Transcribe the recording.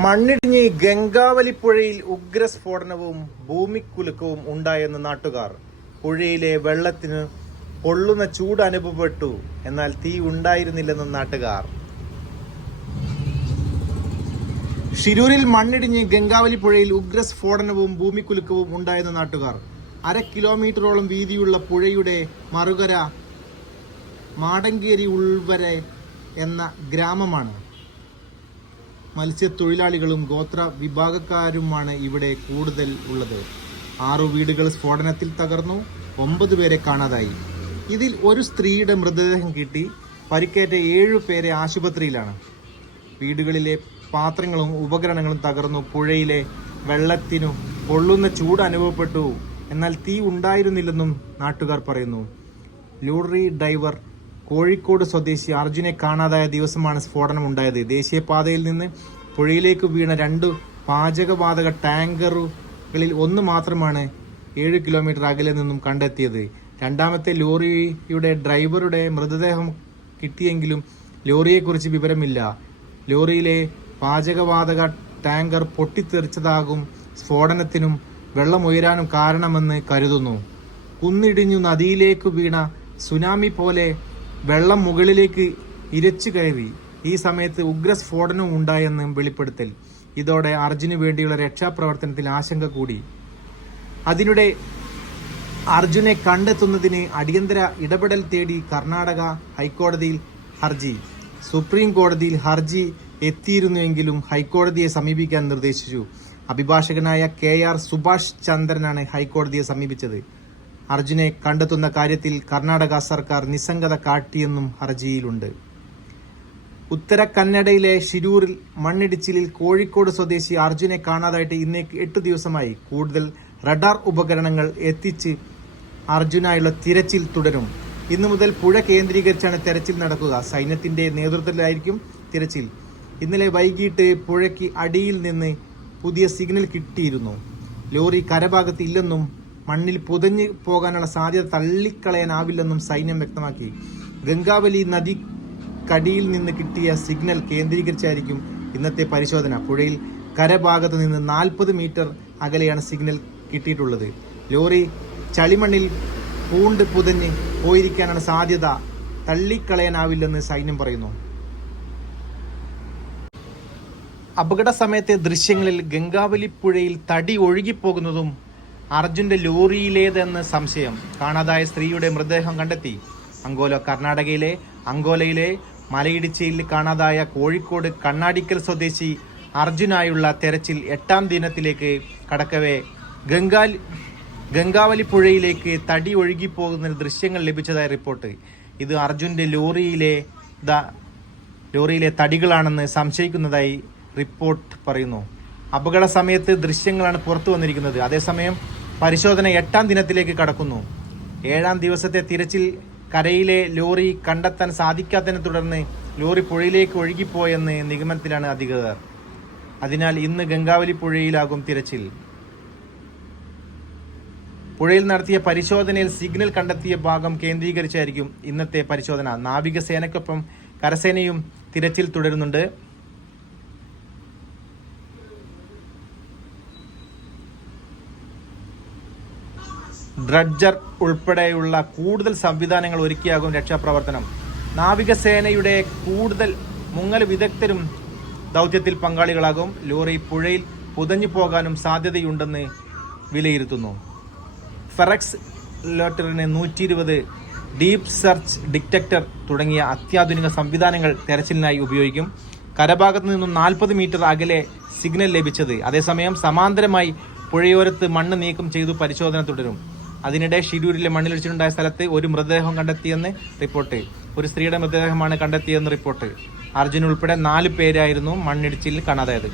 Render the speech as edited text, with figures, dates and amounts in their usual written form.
മണ്ണിടിഞ്ഞ് ഗംഗാവലിപ്പുഴയിൽ ഉഗ്രസ്ഫോടനവും ഭൂമിക്കുലുക്കവും ഉണ്ടായെന്ന് നാട്ടുകാർ. പുഴയിലെ വെള്ളത്തിന് പൊള്ളുന്ന ചൂട് അനുഭവപ്പെട്ടു, എന്നാൽ തീ ഉണ്ടായിരുന്നില്ലെന്ന് നാട്ടുകാർ. ഷിരൂരിൽ മണ്ണിടിഞ്ഞ് ഗംഗാവലിപ്പുഴയിൽ ഉഗ്രസ്ഫോടനവും ഭൂമിക്കുലുക്കവും ഉണ്ടായെന്ന് നാട്ടുകാർ. 1/2 കിലോമീറ്ററോളം വീതിയുള്ള പുഴയുടെ മറുകര മാടങ്കേരി ഉൾവര എന്ന ഗ്രാമമാണ്. മത്സ്യത്തൊഴിലാളികളും ഗോത്ര വിഭാഗക്കാരുമാണ് ഇവിടെ കൂടുതൽ ഉള്ളത്. 6 വീടുകൾ സ്ഫോടനത്തിൽ തകർന്നു, 9 പേരെ കാണാതായി. ഇതിൽ ഒരു സ്ത്രീയുടെ മൃതദേഹം കിട്ടി. പരിക്കേറ്റ 7 പേരെ ആശുപത്രിയിലാണ്. വീടുകളിലെ പാത്രങ്ങളും ഉപകരണങ്ങളും തകർന്നു. പുഴയിലെ വെള്ളത്തിനു പൊള്ളുന്ന ചൂട് അനുഭവപ്പെട്ടു, എന്നാൽ തീ ഉണ്ടായിരുന്നില്ലെന്നും നാട്ടുകാർ പറയുന്നു. ലോറി ഡ്രൈവർ കോഴിക്കോട് സ്വദേശി അർജുനെ കാണാതായ ദിവസമാണ് സ്ഫോടനം ഉണ്ടായത്. ദേശീയപാതയിൽ നിന്ന് പുഴയിലേക്ക് വീണ 2 പാചകവാതക ടാങ്കറുകളിൽ ഒന്ന് മാത്രമാണ് 7 കിലോമീറ്റർ അകലെ നിന്നും കണ്ടെത്തിയത്. രണ്ടാമത്തെ ലോറിയുടെ ഡ്രൈവറുടെ മൃതദേഹം കിട്ടിയെങ്കിലും ലോറിയെക്കുറിച്ച് വിവരമില്ല. ലോറിയിലെ പാചകവാതക ടാങ്കർ പൊട്ടിത്തെറിച്ചതാകും സ്ഫോടനത്തിനും വെള്ളമുയരാനും കാരണമെന്ന് കരുതുന്നു. കുന്നിടിഞ്ഞു നദിയിലേക്ക് വീണ സുനാമി പോലെ വെള്ളം മുകളിലേക്ക് ഇരച്ചു കയറി. ഈ സമയത്ത് ഉഗ്രസ്ഫോടനവും ഉണ്ടായെന്ന് വെളിപ്പെടുത്തൽ. ഇതോടെ അർജുന് വേണ്ടിയുള്ള രക്ഷാപ്രവർത്തനത്തിൽ ആശങ്ക കൂടി. അതിനിടെ അർജുനെ കണ്ടെത്തുന്നതിന് അടിയന്തര ഇടപെടൽ തേടി കർണാടക ഹൈക്കോടതിയിൽ ഹർജി. സുപ്രീം കോടതിയിൽ ഹർജി എത്തിയിരുന്നുവെങ്കിലും ഹൈക്കോടതിയെ സമീപിക്കാൻ നിർദ്ദേശിച്ചു. അഭിഭാഷകനായ KR സുഭാഷ് ചന്ദ്രനാണ് ഹൈക്കോടതിയെ സമീപിച്ചത്. അർജുനെ കണ്ടെത്തുന്ന കാര്യത്തിൽ കർണാടക സർക്കാർ നിസ്സംഗത കാട്ടിയെന്നും ഹർജിയിലുണ്ട്. ഉത്തര കന്നഡയിലെ ഷിരൂരിൽ മണ്ണിടിച്ചിലിൽ കോഴിക്കോട് സ്വദേശി അർജുനെ കാണാതായിട്ട് ഇന്നേക്ക് 8 ദിവസമായി. കൂടുതൽ റഡാർ ഉപകരണങ്ങൾ എത്തിച്ച് അർജുനായുള്ള തിരച്ചിൽ തുടരും. ഇന്നു മുതൽ പുഴ കേന്ദ്രീകരിച്ചാണ് തെരച്ചിൽ നടക്കുക. സൈന്യത്തിന്റെ നേതൃത്വത്തിലായിരിക്കും തിരച്ചിൽ. ഇന്നലെ വൈകിട്ട് പുഴയ്ക്ക് അടിയിൽ നിന്ന് പുതിയ സിഗ്നൽ കിട്ടിയിരുന്നു. ലോറി കരഭാഗത്ത് ഇല്ലെന്നും മണ്ണിൽ പുതഞ്ഞു പോകാനുള്ള സാധ്യത തള്ളിക്കളയാനാവില്ലെന്നും സൈന്യം വ്യക്തമാക്കി. ഗംഗാവലി നദിക്കടിയിൽ നിന്ന് കിട്ടിയ സിഗ്നൽ കേന്ദ്രീകരിച്ചായിരിക്കും ഇന്നത്തെ പരിശോധന. പുഴയിൽ കരഭാഗത്ത് നിന്ന് 40 മീറ്റർ അകലെയാണ് സിഗ്നൽ കിട്ടിയിട്ടുള്ളത്. ലോറി ചളിമണ്ണിൽ പൂണ്ട് പുതഞ്ഞ് പോയിരിക്കാനാണ് സാധ്യത, തള്ളിക്കളയാനാവില്ലെന്ന് സൈന്യം പറയുന്നു. അപകട സമയത്തെ ദൃശ്യങ്ങളിൽ ഗംഗാവലിപ്പുഴയിൽ തടി ഒഴുകിപ്പോകുന്നതും അർജുന്റെ ലോറിയിലേതെന്ന് സംശയം. കാണാതായ സ്ത്രീയുടെ മൃതദേഹം കണ്ടെത്തി. കർണാടകയിലെ അങ്കോലയിലെ മലയിടിച്ചിലിൽ കാണാതായ കോഴിക്കോട് കണ്ണാടിക്കൽ സ്വദേശി അർജുനായുള്ള തെരച്ചിൽ 8ാം ദിനത്തിലേക്ക് കടക്കവേ ഗംഗാവലിപ്പുഴയിലേക്ക് തടി ഒഴുകിപ്പോകുന്ന ദൃശ്യങ്ങൾ ലഭിച്ചതായി റിപ്പോർട്ട്. ഇത് അർജുന്റെ ലോറിയിലെ തടികളാണെന്ന് സംശയിക്കുന്നതായി റിപ്പോർട്ട് പറയുന്നു. അപകട സമയത്ത് ദൃശ്യങ്ങളാണ് പുറത്തു വന്നിരിക്കുന്നത്. അതേസമയം പരിശോധന 8ാം ദിനത്തിലേക്ക് കടക്കുന്നു. 7ാം ദിവസത്തെ തിരച്ചിൽ കരയിലെ ലോറി കണ്ടെത്താൻ സാധിക്കാത്തതിനെ തുടർന്ന് ലോറി പുഴയിലേക്ക് ഒഴുകിപ്പോയെന്ന് നിഗമനത്തിലാണ് അധികൃതർ. അതിനാൽ ഇന്ന് ഗംഗാവലിപ്പുഴയിലാകും തിരച്ചിൽ. പുഴയിൽ നടത്തിയ പരിശോധനയിൽ സിഗ്നൽ കണ്ടെത്തിയ ഭാഗം കേന്ദ്രീകരിച്ചായിരിക്കും ഇന്നത്തെ പരിശോധന. നാവികസേനയ്ക്കൊപ്പം കരസേനയും തിരച്ചിൽ തുടരുന്നുണ്ട്. ഡ്രഡ്ജർ ഉൾപ്പെടെയുള്ള കൂടുതൽ സംവിധാനങ്ങൾ ഒരുക്കിയാകും രക്ഷാപ്രവർത്തനം. നാവികസേനയുടെ കൂടുതൽ മുങ്ങൽ വിദഗ്ധരും ദൗത്യത്തിൽ പങ്കാളികളാകും. ലോറി പുഴയിൽ പുതഞ്ഞു പോകാനും സാധ്യതയുണ്ടെന്ന് വിലയിരുത്തുന്നു. ഫെറക്സ് ലോട്ടറിന് 120 ഡീപ് സെർച്ച് ഡിറ്റക്ടർ തുടങ്ങിയ അത്യാധുനിക സംവിധാനങ്ങൾ തെരച്ചിലിനായി ഉപയോഗിക്കും. കരഭാഗത്ത് നിന്നും 40 മീറ്റർ അകലെ സിഗ്നൽ ലഭിച്ചത്. അതേസമയം സമാന്തരമായി പുഴയോരത്ത് മണ്ണ് നീക്കം ചെയ്തു പരിശോധന തുടരും. അതിനിടെ ഷിരൂരിലെ മണ്ണിലിടിച്ചിലുണ്ടായ സ്ഥലത്ത് ഒരു മൃതദേഹം കണ്ടെത്തിയെന്ന് റിപ്പോർട്ട്. ഒരു സ്ത്രീയുടെ മൃതദേഹമാണ് കണ്ടെത്തിയെന്ന് റിപ്പോർട്ട്. അർജുൻ ഉൾപ്പെടെ 4 പേരായിരുന്നു മണ്ണിടിച്ചിലിൽ കാണാതായത്.